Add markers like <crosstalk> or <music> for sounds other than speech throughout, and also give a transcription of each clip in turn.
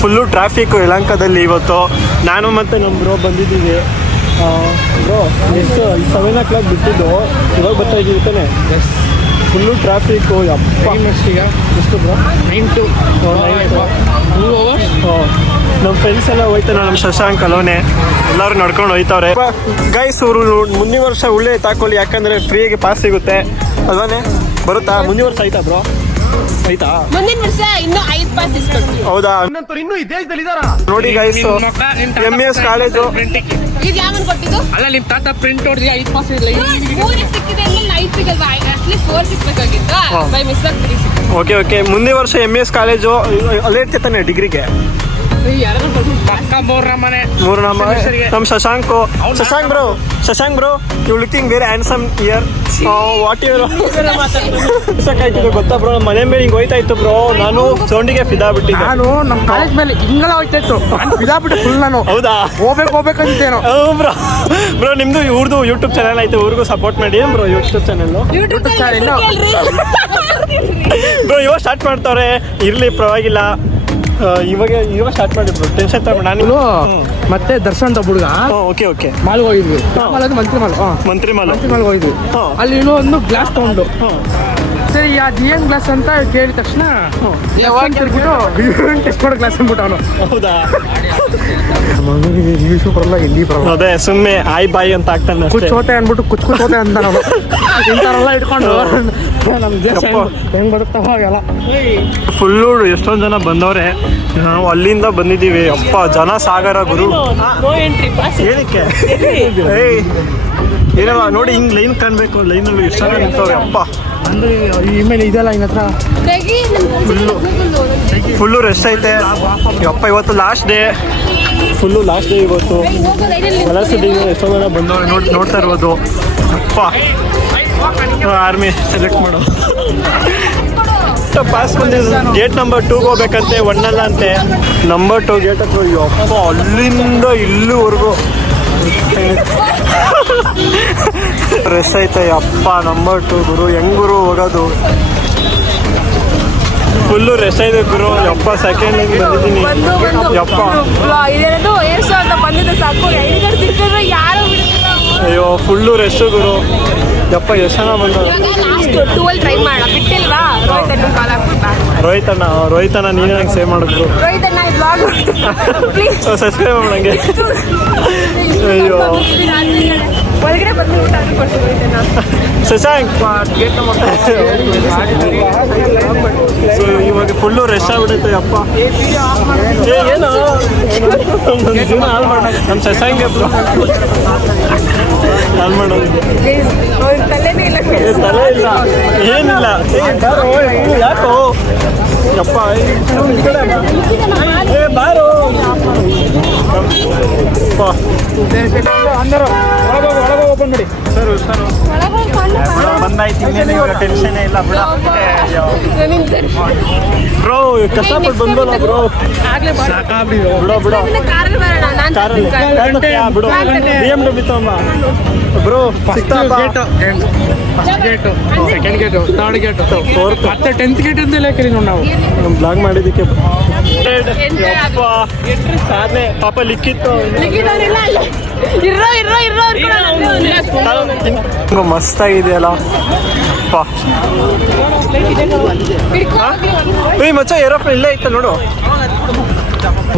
Full traffic ಯಲಂಕದಲ್ಲಿ ಇವತ್ತು. ನಾನು ಮತ್ತು ನಮ್ಮ ಬ್ರೋ ಬಂದಿದ್ದೀವಿ. ಬ್ರೋ ಎಷ್ಟು ಸೆವೆನ್ ಓ ಕ್ಲಾಕ್ ಬಿಟ್ಟಿದ್ದು. ಇವಾಗ ಬರ್ತಾ ಇದ್ದೀವಿ ತಾನೆ? ಎಸ್ ಫುಲ್ಲು ಟ್ರಾಫಿಕ್ಕು ಈಗ. ಎಷ್ಟು bro nine to two hours ನಮ್ಮ ಫ್ರೆಂಡ್ಸ್ ಎಲ್ಲ ಹೋಯ್ತಾನೆ ನಮ್ಮ ಶಶಾಂಕ್ ಅಲೋನೆ. ಎಲ್ಲರೂ ನಡ್ಕೊಂಡು ಹೋಯ್ತವ್ರೆ. ಗೈಸ್ ಅವರು ಮುಂದಿನ ವರ್ಷ ಒಳ್ಳೆ ತಾಕೊಳ್ಳಿ ಯಾಕಂದ್ರೆ ಫ್ರೀಯಾಗಿ ಪಾಸ್ ಸಿಗುತ್ತೆ. ಅಲ್ವಾನೆ? ಬರುತ್ತಾ? ಮುಂದಿನ ವರ್ಷ ಆಯ್ತಾ ಬ್ರೋ ಆಯ್ತಾ ಮುಂದಿನ ವರ್ಷ ಇನ್ನೂ ಐದು ಪಾಸ್ ಇಸ್ಕೊಡ್ತೀವಿ. ಹೌದಾ? ನೋಡಿ ಗೈಸ್ ಎಂ ಎಸ್ ಕಾಲೇಜು ಇದು ಯಾವನ್ ಕೊಟ್ಟಿದ್ದು? ಅಲ್ಲ ನಿಮ್ ತಾತ ಪ್ರಿಂಟ್ ಐದು ಪಾಸ್ ಇಲ್ಲ. ಸಿಕ್ಕಿದೆ ಐದು ಸಿಗಲ್ವಾ? ಫೋರ್ ಸಿಕ್ಬೇಕಾಗಿತ್ತು ಬೈ ಮಿಸ್ ಆಗಿ ಓಕೆ ಓಕೆ ಮುಂದಿನ ವರ್ಷ ಎಂ ಎಸ್ ಕಾಲೇಜು ಅಲ್ಲೇ ಇರ್ತಿತ್ತಾನೆ ಡಿಗ್ರಿಗೆ ಪಕ್ಕ ಮೂರ ಮನೆ. ಮೂರು ನಮ್ಮ ನಮ್ Shashank. Shashank bro. Shashank bro you looking very handsome year what your ಸಾಕಾಯ್ತಿದೆ ಗೊತ್ತಾ ಬ್ರೋ? ಮನೆ ಮೇಲೆ ಹಿಂಗೆ ಹೋಯ್ತಾ ಇತ್ತು ಬ್ರೋ. ನಾನು ಸೌಂಡಿಗೆ ಫಿದಾ ಬಿಟ್ಟಿದ್ದೆ. ನಾನು ನಮ್ಮ ಕಾಲೇಜ್ ಮೇಲೆ ಹಿಂಗೆಲ್ಲ ಹೋಯ್ತಾ ಇತ್ತು ಇದಾಗ್ಬಿಟ್ಟು ಫುಲ್ ನಾನು. ಹೌದಾ? ಹೋಗ್ಬೇಕು ಹೋಗ್ಬೇಕಂತೇನೋ ಬ್ರೋ. ಬ್ರೋ ನಿಮ್ದು ಇವ್ರದ್ದು ಯೂಟ್ಯೂಬ್ ಚಾನಲ್ ಐತೆ ಇವ್ರಿಗೂ ಸಪೋರ್ಟ್ ಮಾಡಿ bro YouTube channel YouTube bro ಇವಾಗ ಸ್ಟಾರ್ಟ್ ಮಾಡ್ತಾವ್ರೆ. ಇರ್ಲಿ ಪರವಾಗಿಲ್ಲ. ಇವಾಗ ಇವಾಗ ಸ್ಟಾರ್ಟ್ ಮಾಡಿದ್ರು ಬ್ರೋ ಟೆನ್ಷನ್ ತಗೊಂಡು ನಾನು ಮತ್ತೆ ದರ್ಶನ್ ಅಂತ ಹುಡುಗ? Okay okay. ಮಾಲ್ ಹೋಗಿದ್ವಿ. ಮಾಲ್ ಅದು Mantri mall. Mantri mall. Mantri mall ಹೋಗಿದ್ವಿ. ಅಲ್ಲಿ ಇನ್ನೂ ಒಂದು ಗ್ಲಾಸ್ ತಗೊಂಡು ಸರಿ ಅದು ಏನ್ ಗ್ಲಾಸ್ ಅಂತ ಕೇಳಿದ ತಕ್ಷಣ ಟೆಸ್ಟ್ ಮಾಡೋ ಗ್ಲಾಸ್ ಅಂದ್ಬಿಟ್ಟು ಅವನು. ಹೌದಾ? ಇಂಗ್ಲೀಷು ಬರಲ್ಲ ಹಿಂದಿ ಬರಲ್ಲ ಅದೇ ಸುಮ್ಮನೆ ಆಯ್ ಬಾಯಿ ಅಂತ ಆಗ್ತಾನೆ ಅಷ್ಟೇ. ಕುಚ್ಚೋತೆ ಅಂದ್ಬಿಟ್ಟು ಕುಚ್ ಕುಚ್ಚೋತೆ ಅಂತ ನಾವು <laughs> ಇಂಥವ್ರೆಲ್ಲ ಇಟ್ಕೊಂಡು ನಮ್ಮ ದೇಶ. ಹೆಂಗ್ ಬರುತ್ತಾ ಹಾಗೆಲ್ಲ ಫುಲ್ಲು ಎಷ್ಟೊಂದು ಜನ ಬಂದವ್ರೆ. ನಾವು ಅಲ್ಲಿಂದ ಬಂದಿದ್ದೀವಿ. ಅಪ್ಪ ಜನ ಸಾಗರ ಗುರು. ಏನಕ್ಕೆ? ಏನಲ್ಲ ನೋಡಿ ಹಿಂಗ್ ಲೈನ್ ಕಾಣ್ಬೇಕು. ಲೈನಲ್ಲಿ ಎಷ್ಟು ಜನ ನಿಂತವ್ರೆ ಅಪ್ಪ ಅಂದ್ರೆ ಇಮೇಲೆ ಇದೆಲ್ಲ ಇನ್ನ ಹತ್ರ? ತೆಗಿ ಫುಲ್ಲು ರೆಸ್ಟ್ ಐತೆ. ಅಪ್ಪ ಇವತ್ತು last day full last day ಇವತ್ತು. ಕಲರ್ಸಿಟಿ ಎಷ್ಟೋ ಜನ ಬಂದವ್ರೆ ನೋಡ್ ನೋಡ್ತಾ ಇರ್ಬೋದು. ಅಪ್ಪ ಆರ್ಮಿ ಸೆಲೆಕ್ಟ್ ಮಾಡೋ ಪಾಸ್ ಬಂದಿದ್ದು ಗೇಟ್ ನಂಬರ್ ಟೂಗೆ ಹೋಗ್ಬೇಕಂತೆ ಒನ್ನಲ್ಲ ಅಂತೆ ನಂಬರ್ ಟು ಗೇಟ್ ಹತ್ರ ಅಪ್ಪ ಅಲ್ಲಿಂದ ಇಲ್ಲಿವರೆಗೂ ರೆಸ್ಟ್ ಐತೆ ಅಪ್ಪ ನಂಬರ್ ಟು ಗುರು ಹೆಂಗ್ ಗುರು ಹೋಗೋದು ಫುಲ್ಲು ರೆಸ್ಟ್ ಐತೆ ಗುರು ಯಪ್ಪ ಸೆಕೆಂಡ್ ಬಂದಿದ್ದೀನಿ ಯಪ್ಪ ಇದೇನದು ಏರ್ಸು ಅಂತ ಬಂದಿದ್ದು ಸಾಕು ಯಾರು ಅಯ್ಯೋ ಫುಲ್ಲು ರೆಸ್ಟ್ ಗುರು. ಯಪ್ಪ ಎಷ್ಟು ಜನ ಲಾಸ್ಟ್ ಟೂವಲ್ ಟ್ರೈ ಮಾಡ. ಬಿಟ್ಟಿಲ್ವಾ? ರೋಹಿತ್ ಅಣ್ಣ ಕಾಲ್ ಹಾಕ್ಬಿಟ್ಟ. ರೋಹಿತ್ ಅಣ್ಣ ರೋಹಿತ್ ಅಣ್ಣ ನೀನೇ ನಂಗೆ ಸೇವ್ ಮಾಡಿದ್ರು ರೋಹಿತ್ ಅಣ್ಣ ಬ್ಲಾಗ್ ಸಬ್ಸ್ಕ್ರೈಬ್ ನಂಗೆ. ಅಯ್ಯೋ. ಒಳಗಡೆ ಬಂದು ಊಟ ಶಶಾಂಕ್ ಸೊ <laughs> ಇವಾಗ ಫುಲ್ಲು ರೆಸ್ಟ್ ಆಗ್ಬಿಟ್ಟೈತೆ ಅಪ್ಪ ಏನು? ನಮ್ಮ ಶಶಾಂಕ್ ಹಾಳು ಮಾಡೋದು ಅವ್ರ ತಲೆನೇ ಇಲ್ಲ ಏ, ತಲೆ ಇಲ್ಲ ಏನಿಲ್ಲ ಏ, ಬಾರೋ, ಏ, ಹ್ಞೂ, ಯಾಕೋ ಯಪ್ಪ ಏ, ಈ ಕಡೆ ಬಾ. ಏ ಬಾರೋ ಅಪ್ಪ అందరూ ಒಳಗೋಗಿ ಒಳಗೋಗಿ ಓಪನ್ ಮಾಡಿ ಸರ್ ಸರ್ ಬಂದಾಯ್ತು ಇನ್ನೇನು ಇವಾಗ ಟೆನ್ಷನ್ ಇಲ್ಲ ಬಿಡ. ಬ್ರೋ ಕಷ್ಟಪಟ್ಟು ಬ್ರೋ. ಬಿಡೋ ಬಿಡೋ. ಕಾರಲ್ಲಿ ಬರೋಣ ನಾನು ಕಾರಲ್ಲಿ. ಬಿಡು. ಬಿ ಎಂ ಡಬ್ಲ್ಯೂ ತಮ್ಮ bro first gate second gate. Third gate fourth ಮತ್ತೆ ಟೆಂತ್ ಗೇಟ್ ಅಂತ ನಾವು. ಬ್ಲಾಗ್ ಮಾಡಿದ್ದಕ್ಕೆ ಯಪ್ಪ. ಸಾಧನೆ. ಪಾಪ ಲಿಕ್ಕಿತ್ತು. ಮಸ್ತ್ ಆಗಿದೆಯಲ್ಲ. ಏಯ್ ಮಚ್ಚ ಏರೋಪ್ಲೇನ್ ಇಲ್ಲೇ ಇತ್ತ ನೋಡು.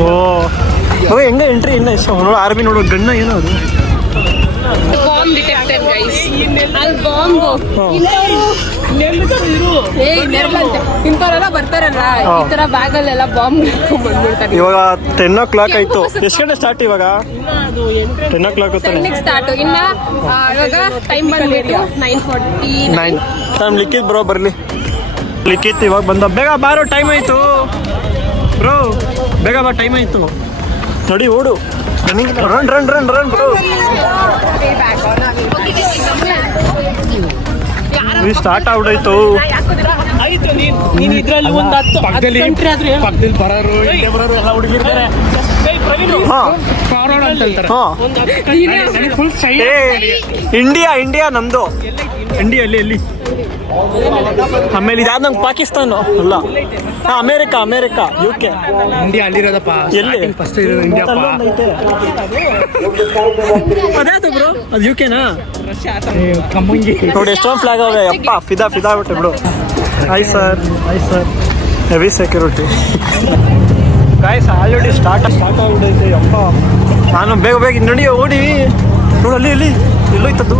ಓ. ಓ ಹೆಂಗ ಎಂಟ್ರಿ ಇನ್ನ ಇಷ್ಟ? ನೋಡು ಆರ್ಮಿ ನೋಡು ಗಣ್ಣ ಏನೋ ಅದು. ಅಲ್ಲಿ ಬಾಂಬ್ ಏ ನೆರಳಂತೆ. ಇಂಥವ್ರೆಲ್ಲ ಬರ್ತಾರಲ್ಲ ಈ ತರ ಬ್ಯಾಗ್ ಅಲ್ಲೆಲ್ಲ ಬಾಂಬ್ ಬಂದ್ಬಿಡ್ತಾರೆ ಇವಾಗ ಟೆನ್ ಓ ಕ್ಲಾಕ್ ಆಯ್ತು. ಎಷ್ಟು ಗಂಟೆ ಸ್ಟಾರ್ಟ್ ಇವಾಗ? ಟೆನ್ ಓ ಕ್ಲಾಕ್ ಸ್ಟಾರ್ಟ್ ಇನ್ನ ಇವಾಗ ಟೈಮ್ ಬಂದ್ಬಿಟ್ಟು nine forty nine time bro ಬರ್ಲಿ. ಲಿಖಿತ್ ಇವಾಗ ಬಂದ. ಬೇಗ ಬಾರೋ ಟೈಮ್ ಆಯ್ತು. ಬ್ರೋ ಬೇಗ ಬಾ ಟೈಮ್ ಆಯ್ತು. ನೋಡಿ ಓಡು. Run run run run bro ಈ ಸ್ಟಾರ್ಟ್ ಆಗ್ಬಿಡಾಯ್ತು ಪಕ್ಕದಲ್ಲಿ ಪಕ್ಕದಲ್ಲಿ ಬರೋರು ಹಿಂದೆ ಬರೋರು ಎಲ್ಲ ಹುಡುಗಿರ್ತಾರೆ ಹಾ. ಫಾರ್ವರ್ಡ್ ಅಂತ ಹೇಳ್ತಾರೆ ಹಾ. ಫುಲ್ ಸೈಡ್ ಇಂಡಿಯಾ ಇಂಡಿಯಾ ನಮ್ದು. ಇಂಡಿಯಾ ಎಲ್ಲಿ ಎಲ್ಲಿ ಆಮೇಲೆ ಇದಾದ ನಂಗೆ ಪಾಕಿಸ್ತಾನ? ಅಲ್ಲ. ಹಾ America America U K India ಅಲ್ಲಿರೋದಪ್ಪ. ಎಲ್ಲಿ? ಫಸ್ಟ್ ಇರೋದು ಇಂಡಿಯಾ ಅದಾಯ್ತು ಬ್ರೋ ಅದು ಯು ಕೆನಾ ಕಮ್ಮಂಗಿ. ನೋಡಿ ಎಷ್ಟೊಂದು ಫ್ಲಾಗ್ ಅವೆ ಅಪ್ಪ ಫಿದಾ ಫಿದಾ ಬಿಟ್ಟೆ ಬಿಡು. Hi sir hi sir heavy security guys already start start ಆಗ್ಬಿಟ್ಟೈತೆ ಅಪ್ಪ ನಾನು ಬೇಗ ಬೇಗ ನೋಡಿ ಓಡಿ. ನೋಡಿ ಅಲ್ಲಿ ಅಲ್ಲಿ. ಎಲ್ಲೋಯ್ತದ್ದು?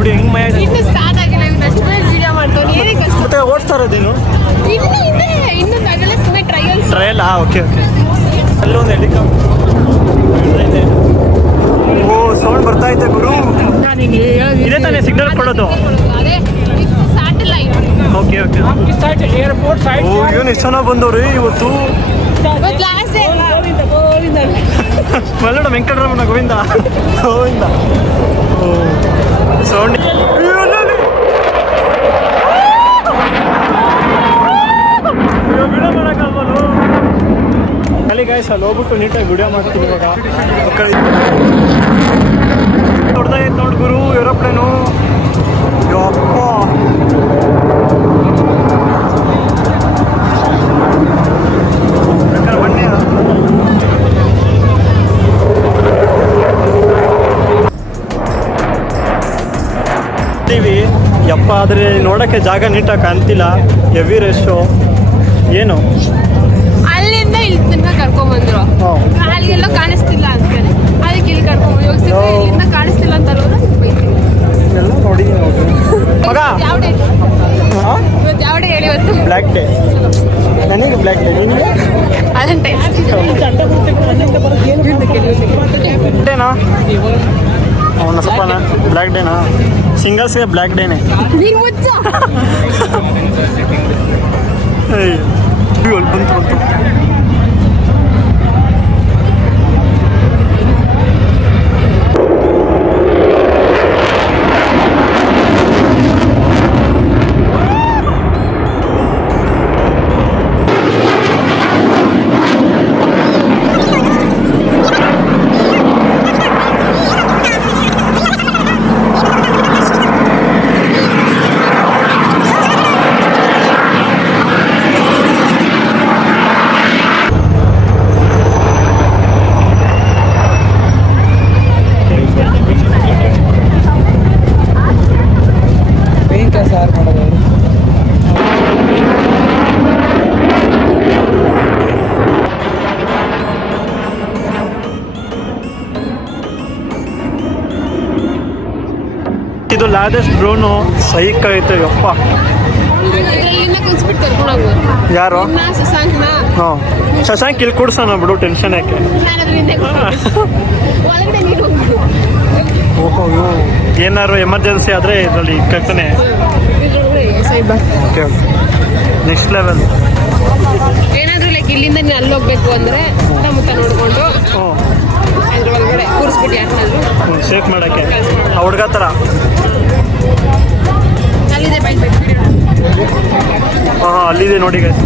ನೋಡಿ ಹೆಂಗ್ ಮಯ ಇನ್ನು ಸ್ಟಾರ್ಟ್ ಆಗಿಲ್ಲ ಇವ್ನು ಅಷ್ಟು ವಿಡಿಯೋ ಮಾಡ್ತಾನೆ. ಏನಕ್ಕೆ ಅಷ್ಟು? ಮತ್ತೆ ಓಡಿಸ್ತಾ ಇರೋದೇನು ಇನ್ನು? ಇದೆ ಇನ್ನು ಅದೆಲ್ಲ ಸುಮ್ಮನೆ ಟ್ರಯಲ್ ಟ್ರಯಲ್ ಆ ಓಕೆ ಓಕೆ ಅಲ್ಲೊಂದು ಹೆಲಿಕಾಪ್ಟರ್ ಓ ಸೌಂಡ್ ಬರ್ತಾ ಐತೆ ಗುರು. ಇದೇ ತಾನೇ ಸಿಗ್ನಲ್ ಕೊಡೋದು? ಓಕೆ ಓಕೆ ಓ ಇವನು ಎಷ್ಟು ಜನ ಬಂದವ್ರಿ? ಇವತ್ತು? <laughs> ಮಲ್ಲಡ ವೆಂಕಟರಮಣ ಗೋವಿಂದ. ಗೋವಿಂದ. ಓ. ಸೌಂಡ್ ಅಲ್ಲಿ ಗಾಯ್ಸ್ ಅಲ್ಲಿ ಹೋಗ್ಬಿಟ್ಟು ನೀಟಾಗಿ ವಿಡಿಯೋ ಮಾಡ್ತೀವಿ ಇವಾಗ. ದೊಡ್ಡದಾಗೈತೆ ನೋಡ್ ಗುರು, ಏರೋಪ್ಲೇನು. ಯಪ್ಪ. ಬನ್ನಿ. ಆದರೆ ನೋಡೋಕ್ಕೆ ಜಾಗ ನೀಟಾಗಿ ಕಾಣ್ತಿಲ್ಲ. ಹೆವಿ ರೆಶ್ಶು ಏನು? ಅಲ್ಲಿಂದ ಇಲ್ಲಿ ತನಕ ಕರ್ಕೊಂಬಂದ್ರು. ಹಾಂ. ಅಲ್ಲಿಗೆಲ್ಲ ಕಾಣಿಸ್ತಿಲ್ಲ ಅಂತಾನೆ. ಅದಕ್ಕೆ ಇಲ್ಲಿ ಇಲ್ಲಿಂದ ಕಾಣಿಸ್ತಿಲ್ಲ ಅಂತ ಎಲ್ಲ ನೋಡಿ ನೋಡಿ ಮಗ. <laughs> ಯಾವ ಡೇ ಯಾವ ಡೇ ಹೇಳಿ ಇವತ್ತು? ಬ್ಲ್ಯಾಕ್ ಡೇ ನನಗೆ ಬ್ಲ್ಯಾಕ್ ಡೇ ಅದಂತೆ ಅವನ ಸ್ವಲ್ಪ ಬ್ಲ್ಯಾಕ್ ಡೇನಾ ಸಿಂಗಲ್ಸ್ಗೆ ಬ್ಲ್ಯಾಕ್ ಡೇನೇ ನೀನ್ ಮುಚ್ಚ ಏಯ್ ಅಯ್ಯೋ, ಅಲ್ಲಿ ಬಂತು ಬಂತು ಲಾದೆಸ್ಟ್ ಡ್ರೋನು ಸೈಕ್ ಐತೆ ಯಪ್ಪ. ಯಾರು? ಹಾಂ ಶಶಾಂಕ್ ಇಲ್ಲಿ ಕೂಡ್ಸೋಣ ಬಿಡು ಟೆನ್ಷನ್ ಯಾಕೆ? ಓಹೋ ಏನಾರು ಏನಾದ್ರು ಎಮರ್ಜೆನ್ಸಿ ಆದರೆ ಇದರಲ್ಲಿ ಕಟ್ತಾನೆ ಓಕೆ ನೆಕ್ಸ್ಟ್ ಲೆವೆಲ್ ಏನಾದರೂ ಲೈಕ್ ಇಲ್ಲಿಂದ ನೀನು ಅಲ್ಲಿ ಹೋಗ್ಬೇಕು ಅಂದರೆ ಸುತ್ತಮುತ್ತ ನೋಡ್ಕೊಂಡು. ಹ್ಞೂ ಅದ್ರ ಒಳಗಡೆ ಕೂರಿಸ್ಬಿಟ್ಟು ಯಾರನ್ನಾದ್ರು ಮಾಡೋಕ್ಕೆ. ಆ ಹುಡುಗ ಥರ ಅಲ್ಲಿದೆ ಬೈಕ್ ಹಾಂ ಹಾಂ ಅಲ್ಲಿದೆ ನೋಡಿ guys.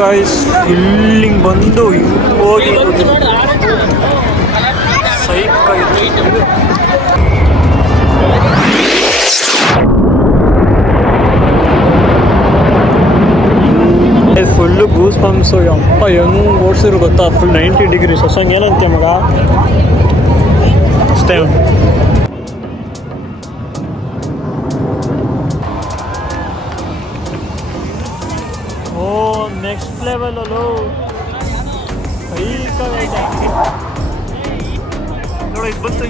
ಗಾಯ್ಸ್ ಇಲ್ಲಿಂಗ್ ಬಂದು ಹಿಂಗ್ ಫುಲ್ಲು ಗೂಸ್ ಪಂಪ್ಸು ಅಪ್ಪ ಹೆಂಗ್ ಓಡಿಸಿರು ಗೊತ್ತಾ? ಫುಲ್ ನೈಂಟಿ ಡಿಗ್ರಿ ಸೊಸಂಗ್ ಏನಂತೆ ಮಗ? ಅಷ್ಟೇ. ನೆಕ್ಸ್ಟ್ ನೆಕ್ಸ್ಟ್ ಲೆವೆಲ್ ಅಲ್ಲೋ. ಐಕಾಗೈತೆ ನೋಡಿ ಇದು ಬಂತು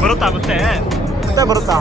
ಬರುತ್ತಾ ಮತ್ತೆ? ಮತ್ತೆ ಬರುತ್ತಾ?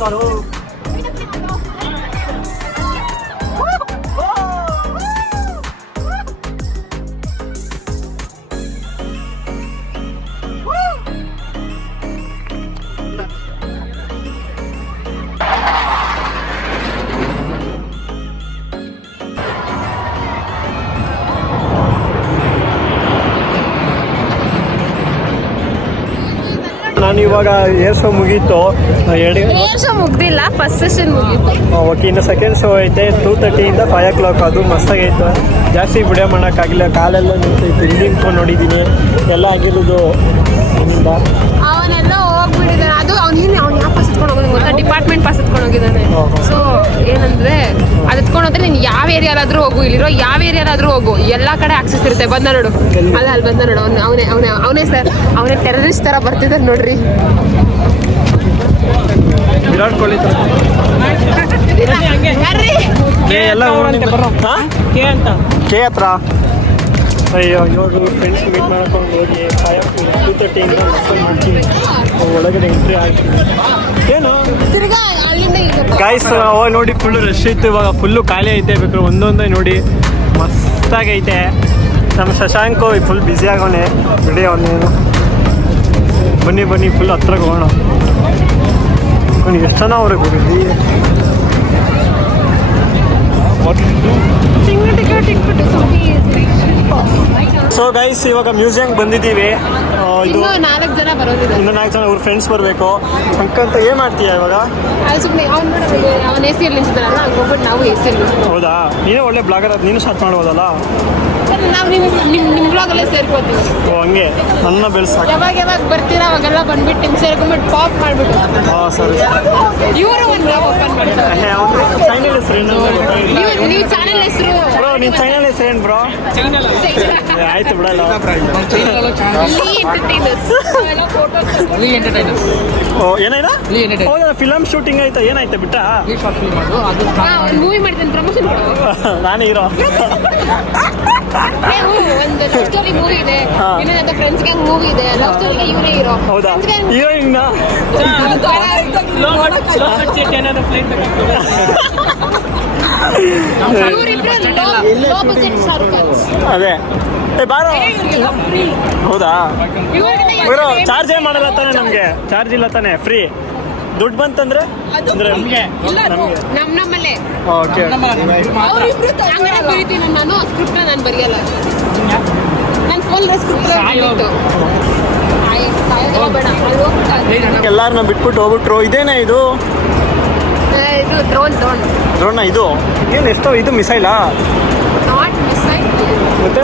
ನಾನು ಇವಾಗ ಏರ್ ಶೋ ಮುಗೀತು ಎರಡು ಶೋ ಮುಗ್ದಿಲ್ಲ ಫಸ್ಟ್ ಸೆಷನ್ ಮುಗೀತು. ಓಕೆ ಇನ್ನು ಸೆಕೆಂಡ್ ಶೋ ಐತೆ ಟೂ ತರ್ಟಿಯಿಂದ ಫೈವ್ ಓ ಕ್ಲಾಕ್ ಅದು ಮಸ್ತಾಗೈತು. ಜಾಸ್ತಿ ವಿಡಿಯೋ ಮಾಡೋಕ್ಕಾಗಿಲ್ಲ ಕಾಲೆಲ್ಲ ನಿಂತೈತೆ ಇಲ್ಲಿ ನಿಂತ್ಕೊಂಡು ನೋಡಿದ್ದೀನಿ ಎಲ್ಲ ಆಗಿರೋದು ಅವನೆಲ್ಲ ಹೋಗ್ಬಿಟ್ಟಿದ್ದಾನೆ ಅದು ಅವ್ನು ಅವ್ನು ಡಿಪಾರ್ಟ್ಮೆಂಟ್ ಪಾಸ್ ಎತ್ಕೊಂಡು ಹೋಗಿದ್ದಾನೆ. ಸೊ ಏನಂದ್ರೆ ಅದು ಎತ್ಕೊಂಡು ಹೋದ್ರೆ ನೀನು ಯಾವ ಏರಿಯಾದ್ರೂ ಹೋಗು ಇಲ್ಲಿರೋ ಯಾವ ಏರಿಯಾದ್ರೂ ಹೋಗು ಎಲ್ಲಾ ಕಡೆ ಆಕ್ಸೆಸ್ ಇರುತ್ತೆ. ಬಂದ ನೋಡು. ಅಲ್ಲ ಅಲ್ಲಿ ಬಂದ ನೋಡು. ಅವ್ನು ಅವನೇ ಅವನೇ ಅವನೇ ಸರ್ ಅವನೇ ಟೆರರಿಸ್ಟ್ ತರ ಬರ್ತಿದ್ದಾರೆ ನೋಡ್ರಿ. ವಿರಾಟ್ ಕೊಹ್ಲಿ ಕೆ ಹತ್ರ ಅಯ್ಯೋ ಇವಾಗ ಫ್ರೆಂಡ್ಸ್ ಮೀಟ್ ಮಾಡ್ಕೊಂಡು ಹೋಗಿ ಫೈವ್ ಟೂ ತರ್ಟಿಯಿಂದ ಮಕ್ಕಳು ಮಾಡ್ತೀನಿ. ಒಳಗಡೆ ಎಂಟ್ರಿ ಆಗ್ತೀನಿ ಏನು? ಗಾಯ್ಸ್ ಓ ನೋಡಿ ಫುಲ್ ರಶ್ ಇತ್ತು ಇವಾಗ ಫುಲ್ಲು ಖಾಲಿ ಐತೆ ಬೇಕು ಒಂದೊಂದೇ ನೋಡಿ. ಮಸ್ತಾಗೈತೆ. ನಮ್ಮ ಶಶಾಂಕು ಫುಲ್ ಬ್ಯುಸಿ ಆಗೋಣೆ ಬಿಡಿ ಅವನೇನು ಬನ್ನಿ ಬನ್ನಿ ಫುಲ್ ಹತ್ರಕ್ಕೆ ಹೋಗೋಣ. ಎಷ್ಟು ಜನ ಅವ್ರಿಗೆ ಹೋಗಿದ್ವಿ ಸೊ ಗೈಸ್ ಇವಾಗ ಮ್ಯೂಸಿಯಂ ಬಂದಿದ್ದೀವಿ. ಇದು ನಾಲ್ಕು ಜನ ಬರೋದಿದೆ. ಇನ್ನು ನಾಲ್ಕು ಜನ ಅವ್ರ ಫ್ರೆಂಡ್ಸ್ ಬರಬೇಕು. ಅಂಕಂತ ಏನು ಮಾಡ್ತೀಯಾ ಇವಾಗ? ಅದು ಸುಮ್ಮನೆ ಅವ್ನು ಅವನ ಎ ಸಿಯಲ್ಲಿ ನಿಲ್ಸಿದಾರಲ್ಲ ಹಂಗೆ ಹೋಗ್ಬಿಟ್ಟು ನಾವು ಎ ಸಿಯಲ್ಲಿ ಹೌದಾ? ನೀನೇ ಒಳ್ಳೆ ಬ್ಲಾಗರ್ ನೀನು ಸ್ಟಾರ್ಟ್ ಮಾಡ್ಬೋದಲ್ಲ? ನಾವು ನಿಮ್ಮ ನಿಮ್ಮ ನಿಮ್ಮ ಬ್ಲಾಗಲ್ಲೇ ಸೇರ್ಕೋತೀವಿ. ಓ ಹಂಗೆ. ನನ್ನ ಬೆಳೆಸಾಕ ಯಾವಾಗ ಯಾವಾಗ ಬರ್ತೀರಾ ಅವಾಗೆಲ್ಲ ಬಂದ್ಬಿಟ್ಟು ನಿಮ್ಮ ಸೇರ್ಕೊಂಡ್ಬಿಟ್ಟು ಪಾಪ್ ಮಾಡಿಬಿಟ್ಟು. ಹಾಂ ಸರಿ. ಇವರು ಒಂದು ಬ್ಲಾಗ್ ಓಪನ್ ಮಾಡ್ತಾರೆ ಚಾನೆಲ್ ಹೆಸರು ನೀವು ಚಾನೆಲ್ ಹೆಸರು. ಬ್ರೋ ನಿನ್ನ ಚಾನೆಲ್ ಹೆಸರು ಏನು ಬ್ರೋ ಆಯ್ತು. ಬಿಡಲ್ಲ. ಲೀ ಎಂಟರ್ಟೈನರ್ಸ್ ಓ ಏನಾಯ್ತಾ? ಫಿಲಮ್ ಶೂಟಿಂಗ್ ಆಯ್ತಾ? ಏನಾಯ್ತಾ ಬಿಟ್ಟ? ಮೂವಿ ಮಾಡ್ತೀನಿ ಪ್ರಮೋಷನ್ ನಾನು ಹೀರೋ. <laughs> ಒಂದು ಲವ್ ಸ್ಟೋರಿ ಮೂವಿ ಇದೆ. ಇನ್ನೊಂದು ಫ್ರೆಂಡ್ಸ್ ಗ್ಯಾಂಗ್ ಮೂವಿ ಇದೆ. ಲವ್ ಸ್ಟೋರಿಗೆ ಇವರೇ ಹೌದಾ? ಹೀರೋಯಿನ್ನ <laughs> ಅದೇ. ಏ ಬಾರೋ. ಹೌದಾ? ಚಾರ್ಜ್ ಚಾರ್ಜೇ ಮಾಡಲ್ಲ ತಾನೆ ನಮಗೆ. ಚಾರ್ಜ್ ಇಲ್ಲ ತಾನೆ ಫ್ರೀ ದುಡ್ಡು ಬಂತಂದ್ರೆ? ಅಂದ್ರೆ ನಮಗೆ. ಓಕೆ ಹಂಗಾರೆ ಬರೀತೀನಿ ನಾನು? ಸ್ಕ್ರಿಪ್ಟ್ ನಾನು ಬರೆಯಲ್ಲ. ನಾನು ಫುಲ್ ಸ್ಕ್ರಿಪ್ಟ್ ಬೇಡ. ಅಲ್ಲಿ ಹೋಗ್ಬಿಟ್ಟು ಎಲ್ಲಾರನ್ನ ಬಿಟ್ಬಿಟ್ಟು ಹೋಗ್ಬಿಟ್ರು. ಇದೇನೇ ಇದು? ಇದು ಡ್ರೋನ್ ಡ್ರೋನ್. ಡ್ರೋನ್ ಇದು? ಏನು ಎಷ್ಟೋ ಇದು ಮಿಸೈಲಾ? ನಾಟ್ ಮಿಸೈಲ್ ಮತ್ತೆ?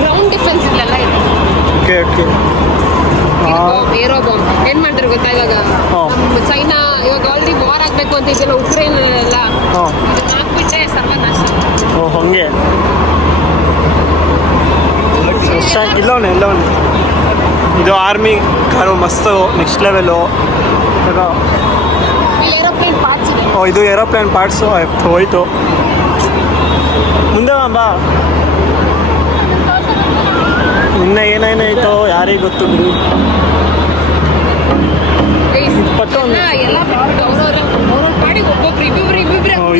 ಗ್ರೌಂಡ್ ಡಿಫೆನ್ಸ್ ಇಲ್ಲೆಲ್ಲ ಇದೆ. Okay okay. ಏರೋ ಬಾಂಬ್ ಏನ್ ಮಾಡ್ತಾರೆ ಗೊತ್ತಾ ಇವಾಗ? ಚೈನಾ ಇವಾಗ ಆಲ್ರೆಡಿ ವಾರ್ ಆಗ್ಬೇಕು ಅಂತ ಇದೆಯಲ್ಲ ಉಕ್ರೇನ್ ಎಲ್ಲ ಹಾಕ್ಬಿಟ್ಟೆ ಸರ್ವನಾಶ ಓ ಹಂಗೆ. ಇಲ್ಲವನೇ ಇಲ್ಲವನೇ. ಇದು ಆರ್ಮಿ ಕಾರು ಮಸ್ತು ನೆಕ್ಸ್ಟ್ ಲೆವೆಲು ಪಾರ್ಟ್ಸ್ ಇದೆ ಓ ಇದು ಏರೋಪ್ಲೇನ್ ಪಾರ್ಟ್ಸು ಹೋಯ್ತು. ಮುಂದೆ ಬಾ ಇನ್ನ ಏನೇನಾಯ್ತು ಯಾರಿಗೆ ಗೊತ್ತು ಬಿಡಿ.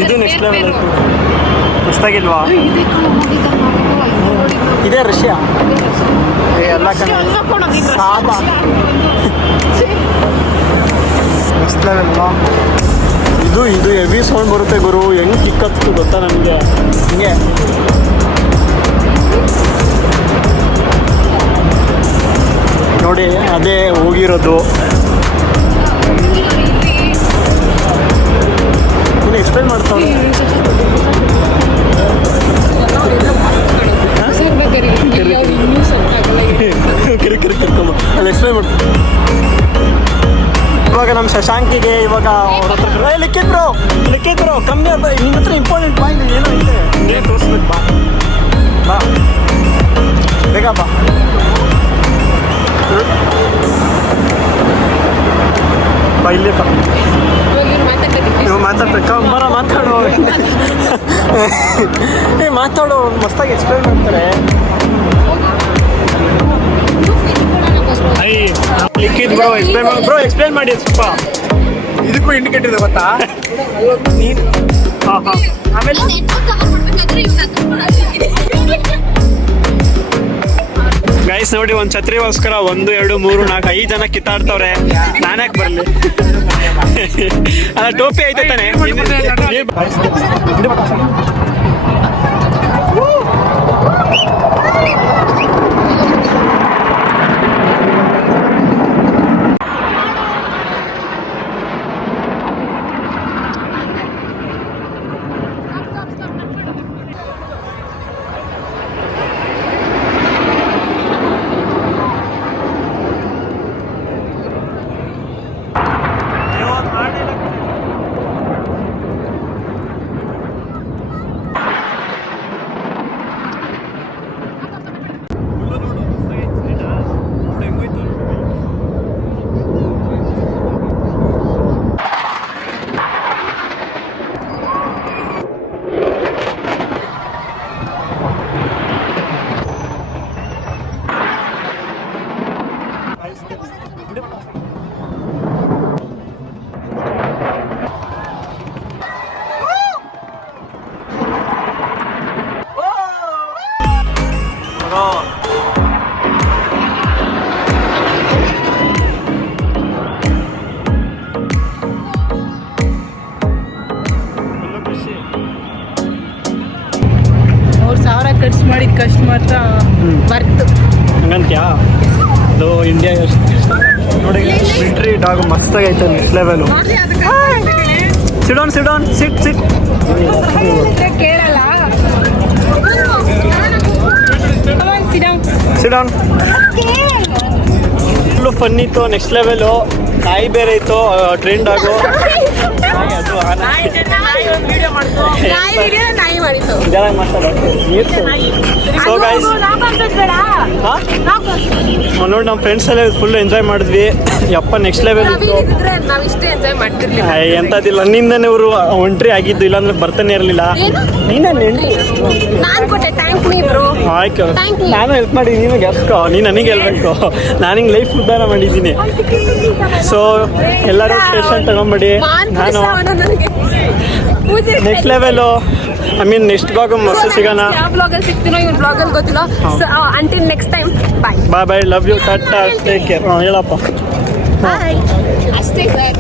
ಇದು ನೆಕ್ಸ್ಟ್ ಲೆವೆಲ್ ಹೊಸ್ತಾಗಿಲ್ವಾ ಇದೆ ರಷ್ಯಾ? ಏ ಎಲ್ಲ ಕಡೆ ಸಾಬಾ. ನೆಕ್ಸ್ಟ್ ಲೆವೆಲ್ ಇದು ಇದು ಹೆವಿ ಸೌಂಡ್ ಬರುತ್ತೆ ಗುರು. ಹೆಂಗ್ ಕಿಕ್ ಹತ್ತು ಗೊತ್ತಾ ನನಗೆ ಹಿಂಗೆ. ನೋಡಿ ಅದೇ ಹೋಗಿರೋದು. ಇನ್ನು ಎಕ್ಸ್ಪ್ಲೈನ್ ಮಾಡ್ತಾವೆ ಕಿರಿಕಿರಿ ಕಿರಿ ಕಿರ್ಕೊಂಬ ಅದು ಎಕ್ಸ್ಪ್ಲೈನ್ ಮಾಡ್ತೀನಿ ಇವಾಗ ನಮ್ಮ ಶಶಾಂಕಿಗೆ ಇವಾಗ ಅವ್ರ ಹತ್ರ ಲಿಖಿತ್ ಬ್ರೋ ಬ್ರೋ ಕಮ್ಮಿ ಅಂತ ನಿಮ್ಮ ಹತ್ರ ಇಂಪಾರ್ಟೆಂಟ್ ಪಾಯಿಂಟ್ ಏನೋ ಇದೆ. ನೀನು ತೋರಿಸ್ಬೇಕು, ಬಾ. ಬಾ. ಬೇಗ ಬಾ. ಬಾ, ಇಲ್ಲಿ ಬಾ. ನೀವು ಮಾತಾಡ್ಬೇಕು ಬರ ಮಾತಾಡು. <laughs> ಏ, ಮಾತಾಡು ಮಸ್ತಾಗಿ ಎಕ್ಸ್ಪ್ಲೈನ್ ಮಾಡ್ತಾರೆ. ಐ ಲಿಖಿತ್ ಬ್ರೋ ಎಕ್ಸ್ಪ್ಲೈನ್ ಮಾಡಿ ಬ್ರೋ ಎಕ್ಸ್ಪ್ಲೈನ್ ಮಾಡಿ ಸ್ವಲ್ಪ ಇದಕ್ಕೂ ಇಂಡಿಕೇಟರ್ ಇದೆ ಗೊತ್ತಾ ಹಾಂ ಹಾಂ ಆಮೇಲೆ ಗೈಸ್ ನೋಡಿ ಒಂದು ಛತ್ರಿಗೋಸ್ಕರ ಒಂದು ಎರಡು ಮೂರು ನಾಲ್ಕು ಐದು ಜನ ಕಿತ್ತಾಡ್ತವ್ರೆ ನಾನ್ಯಾಕೆ ಬರಲಿ ಅಲ್ಲ ಟೋಪಿ ಐತೆ ತಾನೆ ಖರ್ಚು ಮಾಡಿದ ಕಷ್ಟ ಮಾತ್ರ ಬರ್ತು ಹಂಗಂತ್ಯಾ? ಅದು ಇಂಡಿಯಾ ನೋಡಿ ಮಿಲ್ಟ್ರಿ ಡಾಗ್ ಮಸ್ತ್ ಆಗೈತೆ next level sit down sit down sit sit ಕೇಳಲ್ಲ. ಸಿಡೋನ್ ಫುಲ್ಲು ಫನ್ ಇತ್ತು ನೆಕ್ಸ್ಟ್ ಲೆವೆಲು ನಾಯಿ ಬೇರೆ ಇತ್ತು ಟ್ರೆಂಡ್ ಆಗು. ಅದು ನಾಯಿ. ನಾಯಿ ವಿಡಿಯೋ ನಾಯಿ ಮಾಡಿತ್ತು ನಿಧಾನಾಗಿ ಮಾತಾಡು ಸೊ ಗೈಸ್ ನೋಡಿ ನಮ್ಮ ಫ್ರೆಂಡ್ಸ್ ಎಲ್ಲ ಫುಲ್ ಎಂಜಾಯ್ ಮಾಡಿದ್ವಿ. ಯಪ್ಪ ನೆಕ್ಸ್ಟ್ ಲೆವೆಲ್ ಇತ್ತು. ಇದ್ರೆ ನಾವ್ ಇಷ್ಟೇ ಎಂಜಾಯ್ ಮಾಡ್ತಿರ್ಲಿಲ್ಲ. ಅಯ್ಯ, ಎಂಥದ್ದಿಲ್ಲ ನಿಂದನೇ ಇವರು ಒಂಟ್ರಿ ಆಗಿದ್ದು ಇಲ್ಲಾಂದ್ರೆ ಬರ್ತಾನೆ ಇರಲಿಲ್ಲ. ಏನು? ನೀನೇ ನೆಂಟ್ರಿ. ನಾನ್ ಕೊಟ್ಟೆ ಥ್ಯಾಂಕ್ ಮೀ ಬ್ರೋ ಆಯ್ತು. Thank you. ನಾನು ಹೆಲ್ಪ್ ಮಾಡಿ ನೀನು ಗೆಲ್ಸ್ಕೊ ನೀನು ನನಗೆ ಹೇಳ್ಬೇಕು ನಾನು ಹಿಂಗೆ ಲೈಫ್ ಉದ್ಧಾರ ಮಾಡಿದ್ದೀನಿ. ಸೊ ಎಲ್ಲರೂ ಟೆನ್ಷನ್ ತಗೊಂಬಿಡಿ. ನಾನು ನನಗೆ next level I mean next blog ಮಸ್ತ್ ಸಿಗೋಣ. ಯಾವ ಬ್ಲಾಗಲ್ಲಿ ಸಿಗ್ತೀನೋ ಇವ್ನ ಬ್ಲಾಗಲ್ಲಿ ಗೊತ್ತಿಲ್ಲ. Until next time bye bye bye love you Tata take care ಹಾಂ ಹೇಳಪ್ಪ. ಬಾಯ್ ಅಷ್ಟೇ ಸರ್